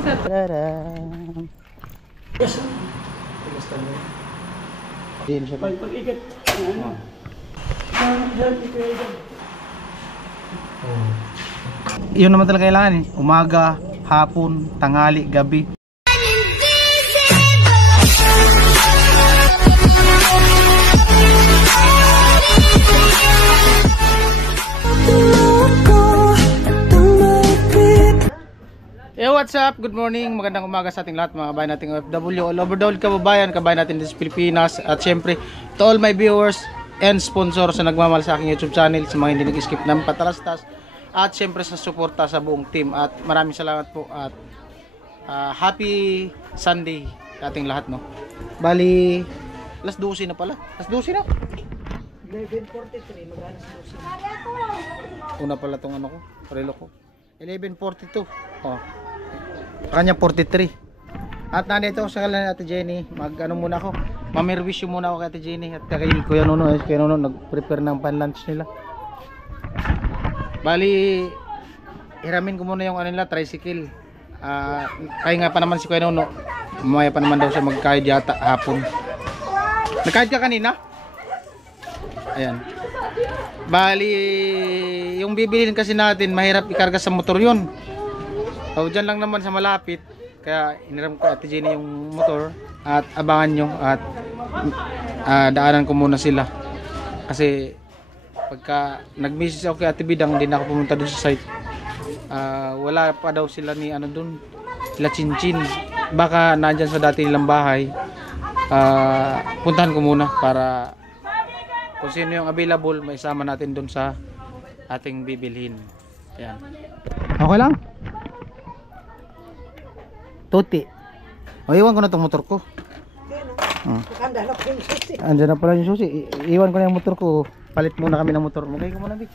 sa din siya. pag-ikat. Yun naman talaga kailangan eh. Umaga, hapon, tanghali, gabi. Yo, what's up? Good morning. Magandang umaga sa ating lahat, mga kabayan nating OFW, all over the world, kababayan natin sa Pilipinas. At syempre, to all my viewers and sponsors sa nagmamahal sa aking YouTube channel, sa mga hindi nag-skip ng patalastas, at syempre sa suporta sa buong team. At maraming salamat po at happy Sunday sa ating lahat, no? Bali, alas 12 na pala. Alas 12 na? 11:43, mag-alas 12. Una pala tong ano ko, relo ko. 11:42. Oh. Kanya 43. At nandito ako sa kalan ni Ate Jenny. Mag-ano muna ako. Mamirwisyo muna ako kay Ate Jenny at kay Kuya Nuno. Kuya Nuno nag-prepare ng pan-lunch nila. Bali, hiramin ko muna yung ano nila, tricycle. Kaya nga pa naman si Kuya Nuno. Mamaya pa naman daw siya magkahid yata hapon. Nagkahid ka kanina? Ayan. Bali, yung bibilin kasi natin, mahirap ikarga sa motor yun. So, dyan lang naman sa malapit. Kaya iniram ko Ate Jenny yung motor. At abangan nyo. At daanan ko muna sila. Kasi pagka nag-message ako kay Ate Bidang, hindi na ako pumunta dun sa site. Wala pa daw sila ni ano dun, sila Chinchin. Baka nandyan sa dati nilang bahay. Puntahan ko muna para kung sino yung available, may isama natin dun sa ating bibilhin. Ayan. Okay lang? Tuti. O, iwan ko na itong motor ko. Andyan na pala yung susi. Iwan ko na yung motor ko. Palit muna kami ng motor. Magay ko muna, Bik.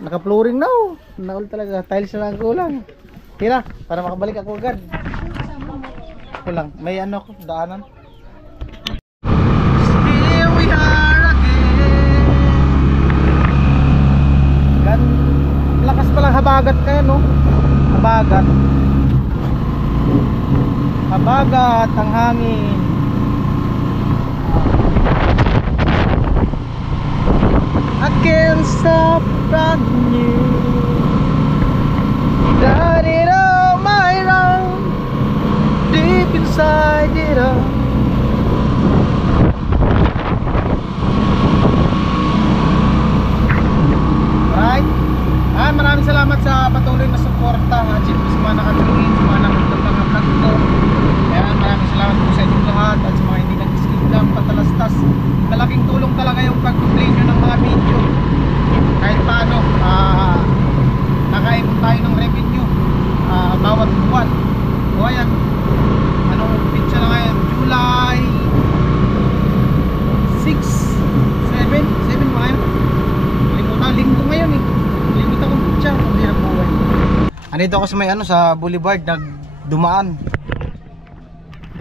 Naka-flooring na, oh. Naul talaga. Tiles na lang kulang. Tira, para makabalik ako agad. Kulang. May ano ako, daanan. Here we are again. Lakas palang habagat kayo, no? Habagat. Habagat ang hangin. I can't stop running you. Done it all my wrong. Deep inside it all. Right? Maraming salamat sa patuloy na suporta. At siyempre sa mga nakatulungin, sa mga nakatulungin ng vlog ko. Ayan, maraming salamat po sa inyong lahat. At sa mga hindi nag-skip lang, patalastas. Malaking tulong talaga yung pag-play nyo ng mga video. Kahit paano, nakaipon tayo ng revenue bawat buwan. O ayan, anong pizza na ngayon? July 6, 7 pa ngayon. Linggo ngayon eh. Limit akong pizza. Hindi na buhay. Andito ako sa may ano, sa boulevard. Nagdumaan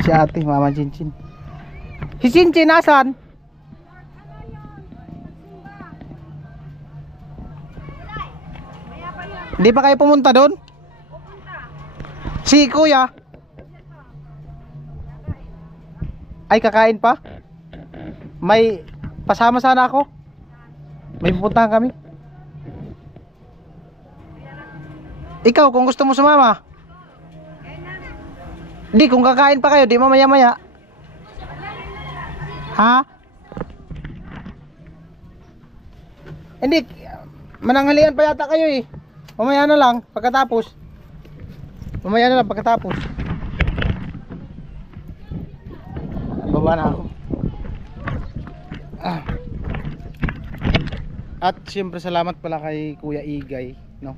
si ate, Mama Chinchin. Si Chinchin nasan? Hindi pa kayo pumunta doon? Si Kuya ay kakain pa? May pasama sana ako. May pupuntahan kami. Ikaw kung gusto mo sumama. Hindi, kung kakain pa kayo, di mamaya-maya. Ha? Hindi, mananghalian pa yata kayo eh. Mamaya na lang, pagkatapos. Mamaya na lang, pagkatapos. Baba na ako. At siyempre salamat pala kay Kuya Igay, no?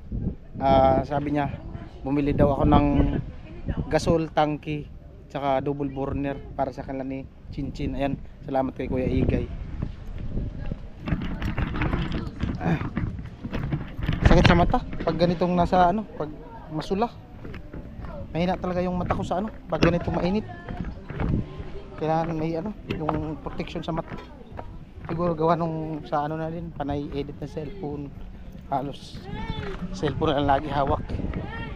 Sabi niya, bumili daw ako ng gasol tanki tsaka double burner para sa kanila ni Chinchin. Ayan, salamat kay Kuya Igay. Sakit sa mata pag ganitong nasa ano, pag masula. Mahina talaga yung mata ko sa ano, pag ganitong mainit. Kailangan may ano, yung protection sa mata. Siguro gawa nung sa ano na din, panay edit na cellphone. Halos cellphone lang lagi hawak.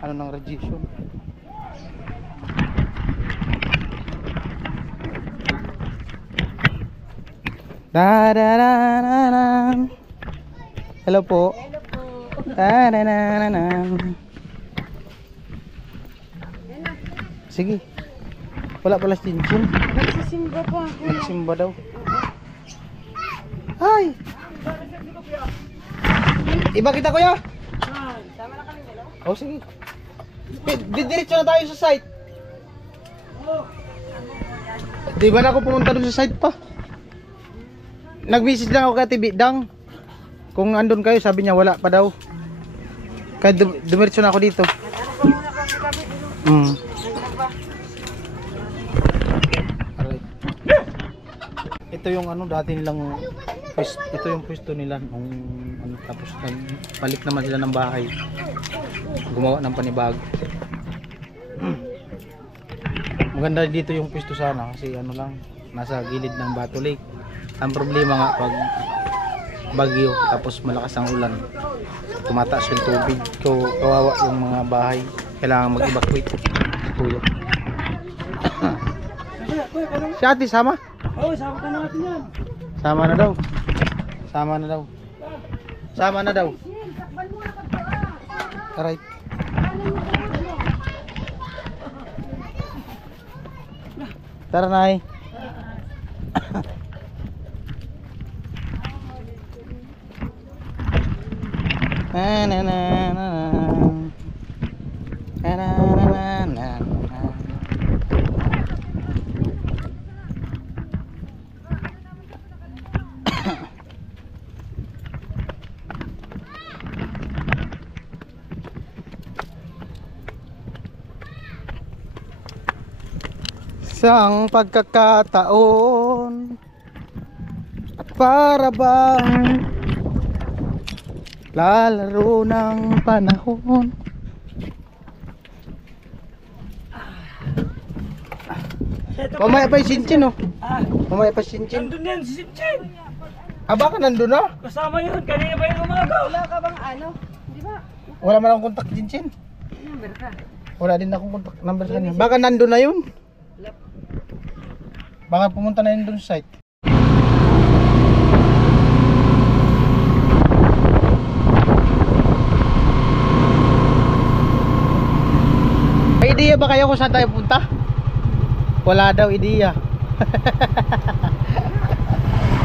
Ano ng radiation. Da da da da da. Hello po. Hello po. Da da da da da. Sige. Wala pala si Cincin. Nagsisimba pa ako. Nagsimba daw. Ay! Iba kita kuya? Tama na kami dalawa. Oh sige. Didiretso na tayo sa site. Di ba na ako pumunta doon sa site pa? Nag-message lang ako kay Tibidang. Kung andun kayo, sabi niya wala pa daw. Kaya dumiretso na ako dito. Alright. Ito yung ano dati nilang ito yung pwesto nila nung ano, tapos palit naman sila ng bahay. Gumawa ng panibago. Maganda dito yung pwesto sana kasi ano lang nasa gilid ng Bato Lake. Ang problema nga pag bagyo tapos malakas ang ulan, tumataas yung tubig, kawawa yung mga bahay, kailangan mag-evacuate. Kuya. Si ate sama? Oo, sama ka natin yan. Sama na daw. Sama na daw. Sama na daw. Alright. Tara Nay. Na na na na. Na na na na. Isang pagkakataon at para bang lalaro ng panahon. Mamaya pa yung Cincin oh. Mamaya pa yung Cincin. Nandun yan si Cincin. Ah baka nandun na? Kasama yun. Kanina ba yung umaga? Wala ka bang ano? Di ba? Wala man akong kontak Cincin. Number ka. Wala din akong kontak number sa kanya. Baka nandun na yun. Baka pumunta na yun dun sa site. May ideya ba kayo kung saan tayo punta? Wala daw ideya.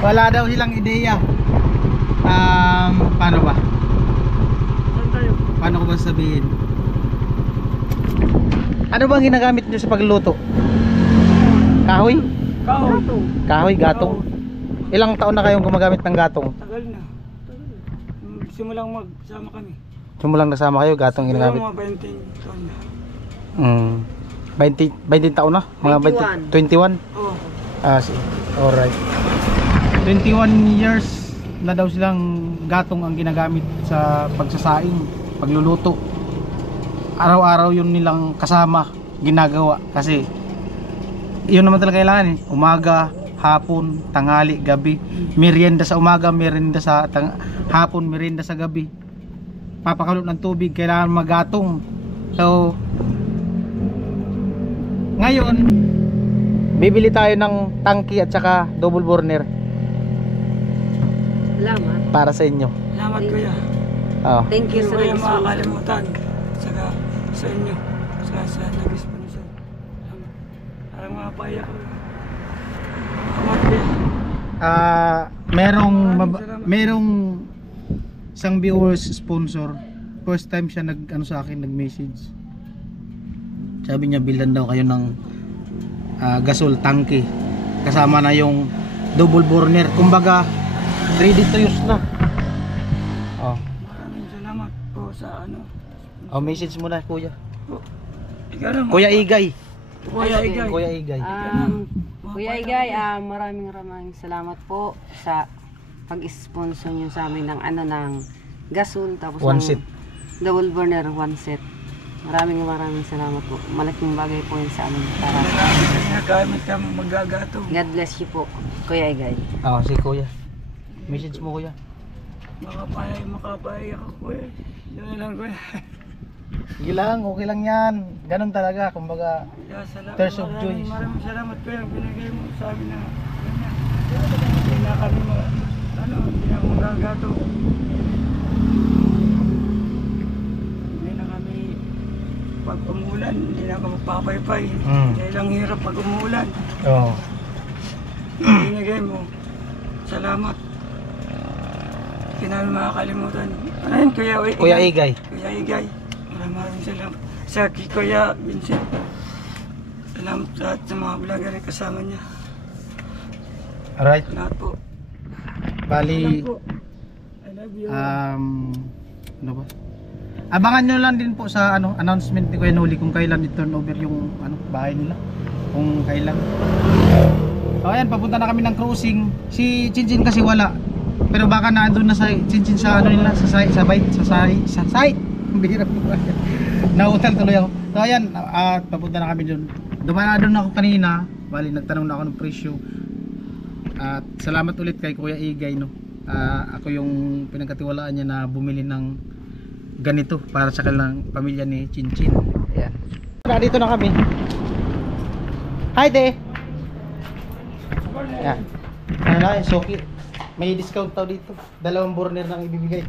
Wala daw silang ideya. Paano ba? Saan tayo? Paano ko ba sabihin? Ano bang ginagamit nyo sa pagluluto? Kahoy? Kao. Kahoy, gatong. Ilang taon na kayong gumagamit ng gatong? Tagal na. Simulang magsama kami. Sumulang nasama kayo, gatong ginagamit. Mga 20 taon na. 20 taon na? Mga 21? Oo. Ah, alright. 21 years na daw silang gatong ang ginagamit sa pagsasaing, pagluluto. Araw-araw yun nilang kasama, ginagawa. Kasi yun naman talaga kailangan eh. Umaga, hapon, tanghali, gabi. Merienda sa umaga, merienda sa hapon, merienda sa gabi. Papakalot ng tubig, kailangan magatong. So ngayon bibili tayo ng tangki at saka double burner Salamat. para sa inyo. Salamat kuya. Oh. Thank you Hindi sa ko yung nag-sponsor. makakalimutan. Saka sa inyo. Sa nag-sponsor. Parang mapaiyak ko. Salamat kuya. Merong isang viewers sponsor. First time siya sa akin nag-message. Sabi niya bilhan daw kayo ng gasol tanki. Kasama na yung double burner. Kumbaga ready to use na. Oh. Maraming salamat po sa ano. Oh, message mo na kuya. Ikaw naman. Kuya Igay. Kuya Igay. Kuya Igay. Kuya Igay, maraming salamat po sa pag-sponsor niyo sa amin ng ng gasol tapos One ng set. double burner one set. Maraming salamat po. Malaking bagay po yun sa amin para Nagamit kami magagato. God bless you po, Kuya Igay. Oh, si kuya. Message mo kuya. Makapayag ako kuya. Yun na lang kuya. Sige lang, okay lang yan. Ganun talaga, kumbaga Kaya salamat. Tears of joy. Maraming salamat kuya. Binigay mo sa amin na ganyan. na kami hindi na ako magagato. Hindi na kami, pag umulan, hindi na ako magpapaypay. Dahil ang hirap pag umulan. Oo. Binigay mo. Salamat. Hindi namin makakalimutan. Ano yun, Kuya Igay. Kuya Igay. Maraming salamat. Sa Kuya Vincent. Salamat sa mga vlogger na kasama niya. Alright. Lahat po. Bali, Salamat po. I love you. ano ba? Abangan nyo lang din po sa announcement ni Kuya Noli kung kailan i-turn over yung bahay nila. Kung kailan. So ayan, papunta na kami ng cruising. Si Chinchin kasi wala. Pero baka na andun na sa Chinchin sa nila, sa site. Bihira po. Nautal tuloy ako. So ayan, papunta na kami dun. Dumaan ako kanina. Bali, nagtanong na ako ng presyo. At salamat ulit kay Kuya Igay, no. Ako yung pinagkatiwalaan niya na bumili ng ganito para sa kanilang pamilya ni Chinchin. Ayan. Dito na kami. Hi, te. Ayan. Ano na, soki. May discount daw dito. 2 burner nang ibibigay.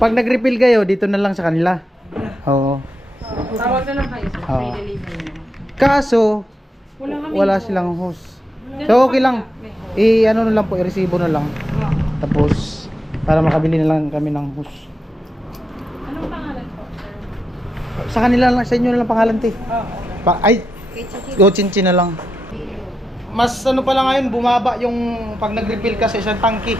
Pag nag-refill kayo, dito na lang sa kanila. Oo. Tawag na lang kayo, sir. Oo. May delivery. Kaso, wala silang hose. So okay lang. Ano na lang po, i-resibo na lang. Tapos para makabili na lang kami ng hose. Anong pangalan po, sir? Sa kanila lang, sa inyo na lang pangalan, te. Ay, Chinchin na lang. Mas ano pala ngayon, bumaba yung pag nag-refill ka sa isang tangki.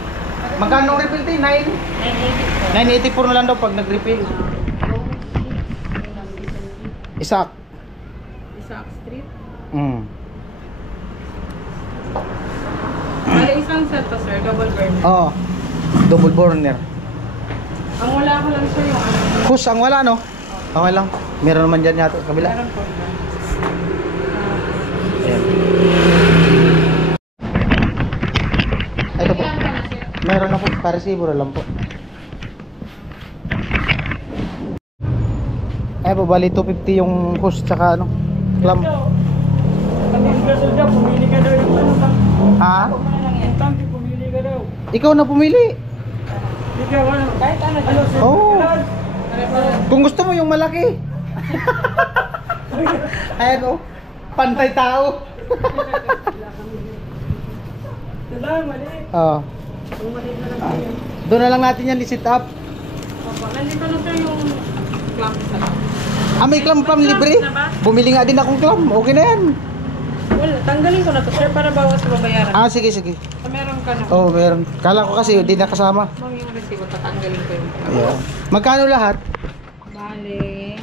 Magkano ang refill, te? 984 na lang daw pag nag-refill. Isak. Street? Bale, isang set to, sir. Double burner. Oo. Double burner. Ang wala ko lang, sir, yung ano. Hose ang wala, no? Okay lang. Meron naman dyan yata sa kabila. Meron po. Ayan. Ito po. Meron na po. Pa-resibo na lang po. Ay po, bali 250 yung hose tsaka clamp. Ang gasol daw, pumili ka daw yung Ha? yung tangki, pumili ka daw. Ikaw na pumili. Ikaw, kahit ano, sir. Oo. Kung gusto mo yung malaki. Ayan o. Pantay tao. Diba, maliit. Oo. Doon na lang natin yan i-set up. Nandito na, sir, yung clamp sa May clamp libre. Bumili nga din akong clamp. Okay na yan. Wala, tanggalin ko na to, sir, para bawas sa babayaran. Sige, sige. So, meron ka na. Oo, meron. Kala ko kasi hindi nakasama. Bang yung resibo, tatanggalin ko yung clamp. Ayan. Magkano lahat? Bale,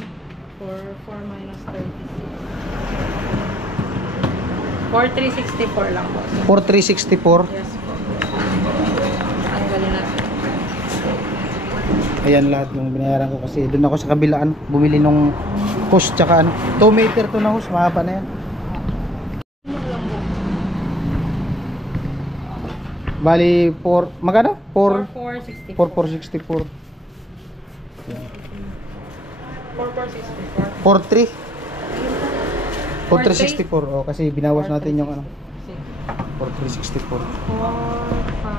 4 minus 36. 4364 lang po. 4364. Yes po. Tanggalin natin. Ayan lahat ng binayaran ko kasi doon ako sa kabilaan bumili nung hose tsaka 2 meter to na hose, mahaba na yan. Bali 4, magkano? 4464. 4464. 4464. 43 4364. Kasi binawas natin yung 4364. 4, 5,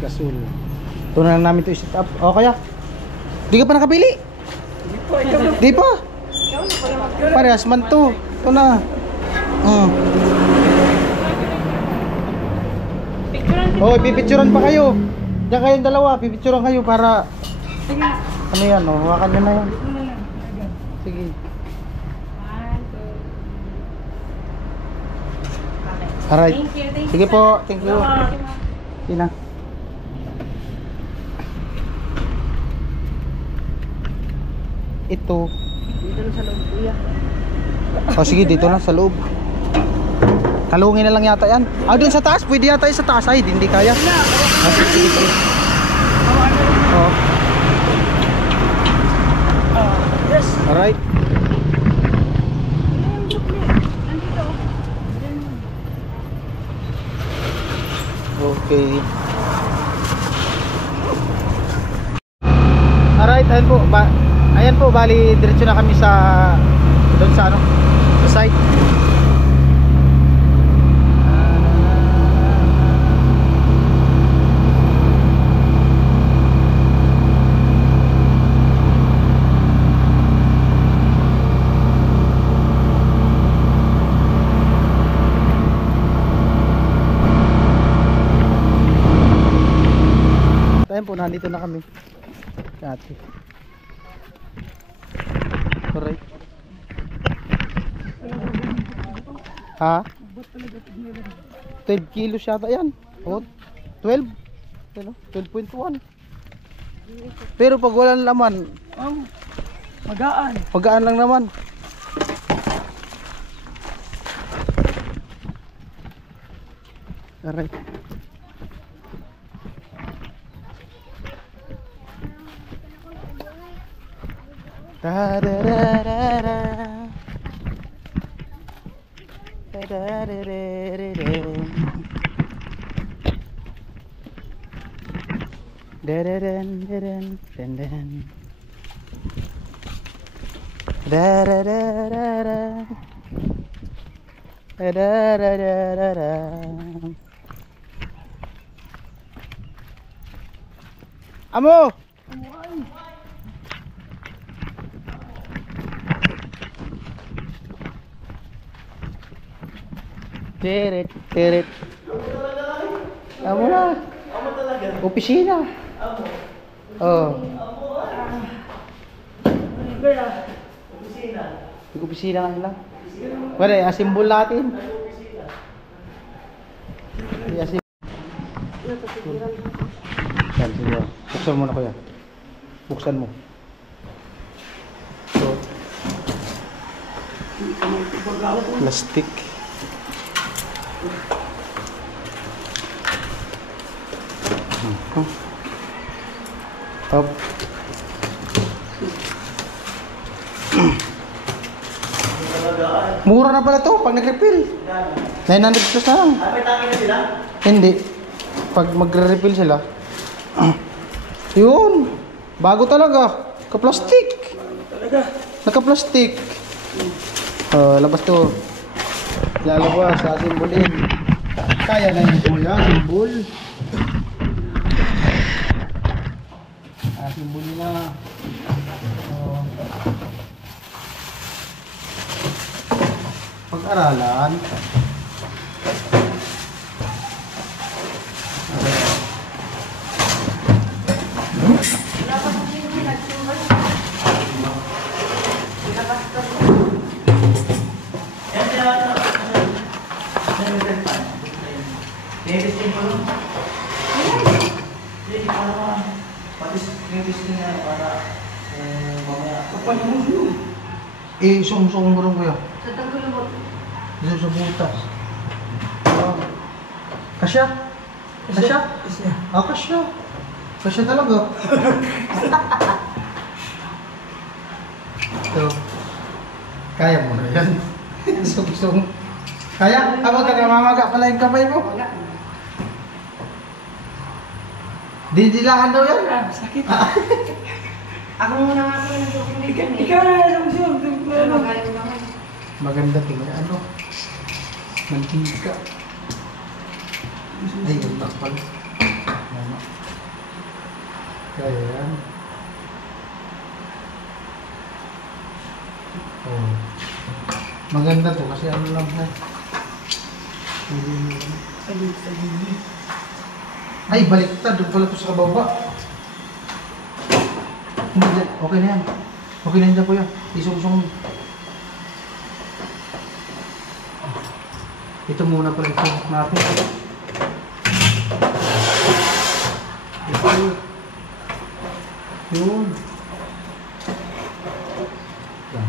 Gasol. Ito na lang namin ito i-set up. O kaya? Di ka pa nakabili? Di pa? Parehas man to. Ito na. Oh, pipicturan pa kayo. Diyan kayong dalawa, pipicturan kayo para ano yan, hawakan nyo na yan. Sige. Alright. Sige po, thank you. Sige na. Ito. dito na sa loob, kuya. Sige, dito na sa loob. Talungin na lang yata yan. Doon sa taas, pwede yata yung sa taas. Ay, hindi kaya. Sige. Yes. Alright. Okay. Alright, ayan po. Ayan po, bali diretso na kami sa doon sa ano, sa site. Ayun po, nandito na kami. Dati. Correct. Ha? 12 kilos yata yan. O, 12. Ano? 12.1. Pero pag walang laman, Magaan. magaan lang naman. Alright. Da da da da da. Da da da da da da. Da da dan da dan dan dan. Da da da da da. Da da da da da da. Amo! Tirit, tirit. Amo na. Amo talaga. Opisina. Amo. Oh. Opisina. Opisina nga sila. Wala, asimbol natin. Asim. Yan, sige. Buksan mo na kuya. Buksan mo. So, plastic. Up. Mura na pala to pag nag-refill. 900 plus na lang. May tangi na sila? Hindi. Pag magre-refill sila. Yun. Bago talaga. Ka-plastic. Naka-plastic. Labas to. Lalabas sa simbolin. Kaya na yung kuya, simbol. Simbol na. Pag-aralan. Sung-sung mo rin kuya. Dito sa butas. Kasya? Kasya? Kasya. Kasya talaga. Ito. Kaya mo na yan. Sung-sung. Kaya? Abang kagamamaga pala yung kamay mo. Didilakan daw yan. Sakit. Ako muna nga po yung document. Ikaw na lang siya. Maganda tingnan. Ano? Mantika. Ay, yung takpal. Kaya yan. Oh. Maganda to kasi ano lang ha. Ay, baliktad. Doon pala to sa kababa. Hindi, okay na yan. Okay na yan dyan kuya. Isong-isong. Ito muna pala ito natin. Ito. Yun. Yan.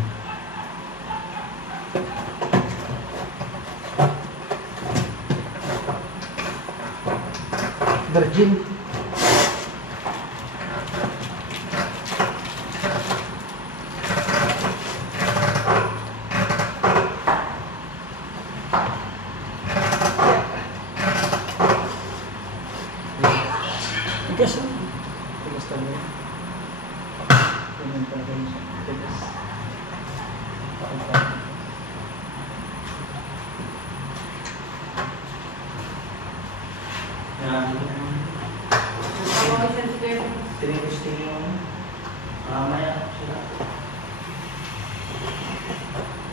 Virgin. Tinig-testing yung mamaya sila.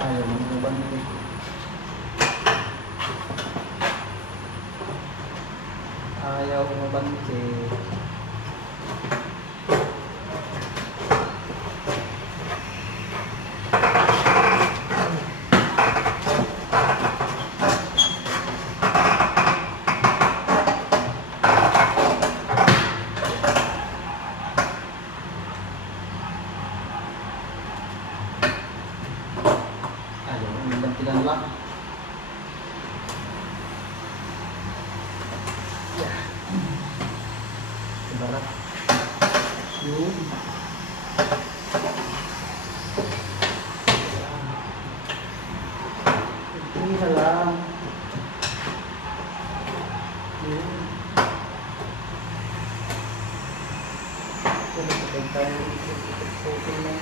Ayaw mo na ba nito? Ayaw mo ba nito? Tinanla. Yeah. Ibarat. Yun. Ini na lang. Yun. Ito na tayo. Ito na.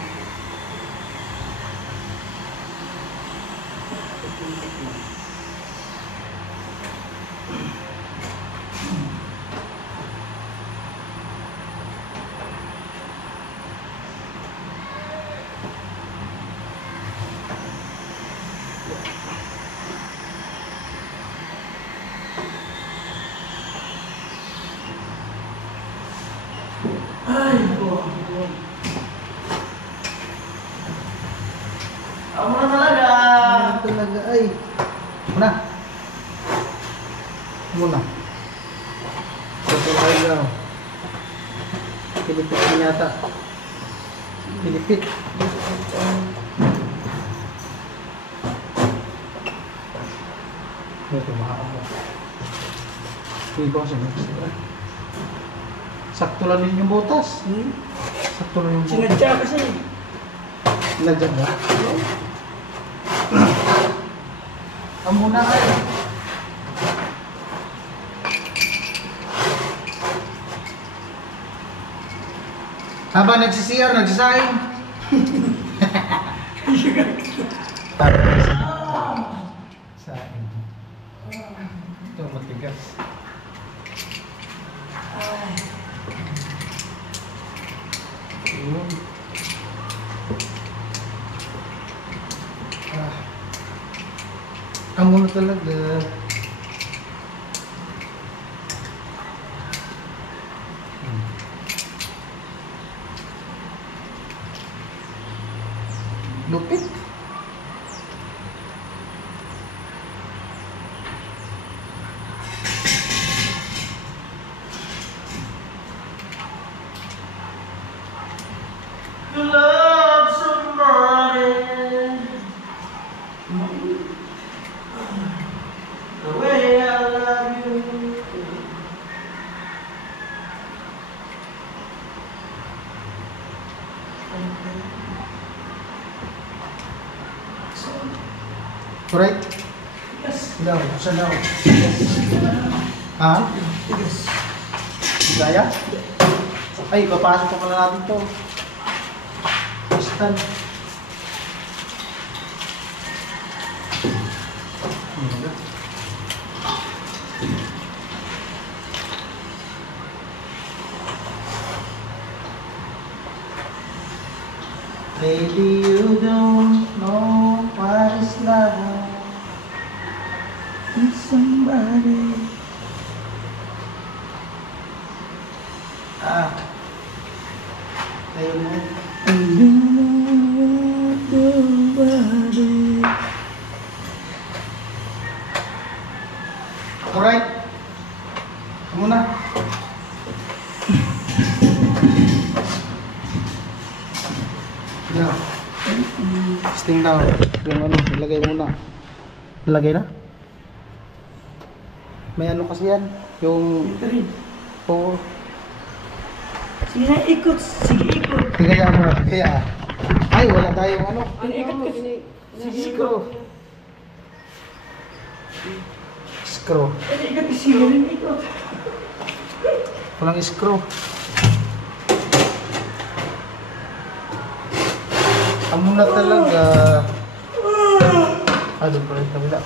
Ay, po. Ako na talaga. Talaga ay. Muna. Muna. Ito tayo. Pilipit na yata. Pilipit. Ito mahaba. Iba siya. Sakto lang din yung butas. Sakto lang yung butas. Sinadya kasi. Sinadya ba? Ang muna kayo. Habang nagsisiyar, nagsisayang. Sayang. Ito matigas. Yun. Ang muna talaga. Lupit. To love somebody the way I love you. Alright? Yes. Daw, saan daw? Ha? Yes. Gaya? Ay, papasok pa pala natin to. Stand. Baby, you don't know what is love. It's somebody. Tayo mo. You know nobody. Alright. Kamu na. Yeah. Sting daw. Yung ano, ilagay muna. Ilagay na? May ano kasi yan? Yung... Oo. Sige na, ikot. Sige, ikot. Kaya mo. Kaya. Ay, wala tayong ano. Ikot kasi. Sige, Screw. Screw. Ikot, sige rin, ikot. Walang screw. Amo na talaga. Doon pa rin kabila.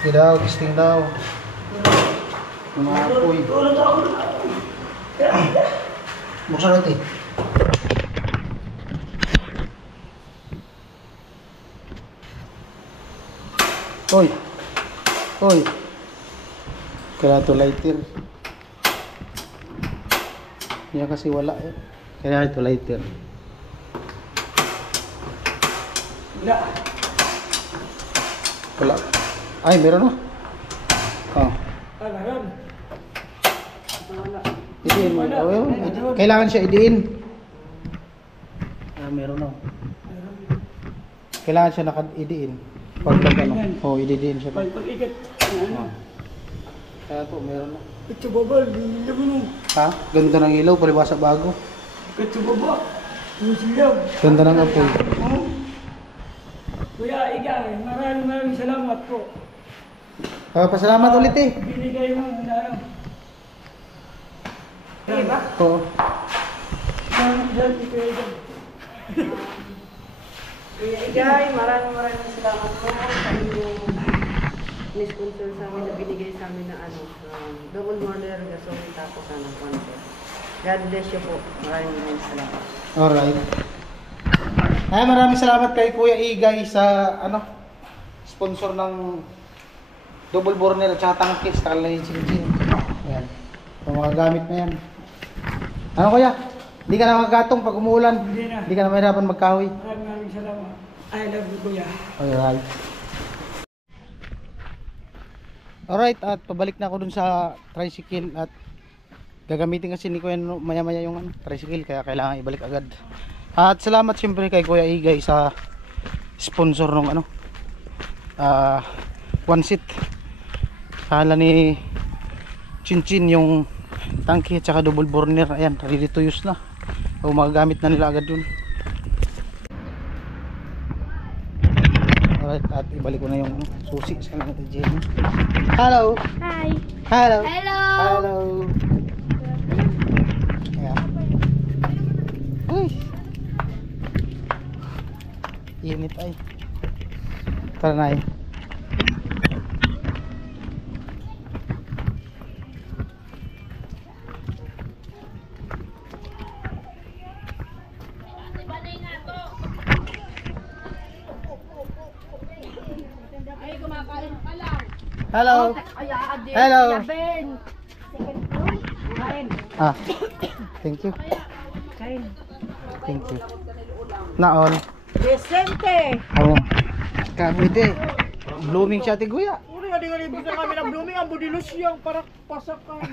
Okay daw, testing daw. Yung mga apoy. Buksan natin. Hoy. Hoy. Kaya ito lighter. Yan kasi wala eh. Kaya ito lighter. Wala. Wala. Ay, meron na. Oh. Ah, meron. Idiin mo. Kailangan siya idiin. Ah, meron na. Kailangan siya naka-idiin. Pag ano. Oh, ididiin siya. Pag-ikat. Oh. Kaya po, meron na. Ito baba, hindi mo. Ha? Ganda ng ilaw, palibasa bago. Ito baba. Yung silaw. Ganda ng apoy. Oh. Kuya Igay, maraming salamat po. Pasalamat ulit eh. Binigay mo na ano. Diba? Oo. Salamat Kuya Igay. Kuya Igay, maraming salamat po sa inyong ni-sponsor sa amin na binigay sa amin na double boiler gasoline tapos sponsor. God bless you po. Maraming salamat. Alright. Ay, maraming salamat kay Kuya Igay sa sponsor ng double burner at saka tangkis, takal na yung chinchin. Ayan. Yung mga gamit na yan. Ano kuya? Hindi ka na magagatong pag umuulan. Hindi na. Hindi ka na mahirapan magkahoy. Maraming salamat. I love you Kuya. Alright. Alright, at pabalik na ako dun sa tricycle at gagamitin kasi ni Kuya maya-maya yung tricycle kaya kailangan ibalik agad. At salamat siyempre kay Kuya Igay sa sponsor ng one seat. Kala ni Chinchin yung tangke at saka double burner. Ayan, ready to use na. O magagamit na nila agad yun. Alright, at ibalik ko na yung susi sa natin dyan. Hello! Hi. Hello! Hello. Hello! Ayan. Uy! Init ay. Tara na eh. Hello. Hello. Ah. Thank you. Thank you. Naon. Vicente! Ayan. Kapwede. Blooming siya ati Kuya. Uri, hindi nga libig na kami ng blooming. Ang budilos siyang para pasakan.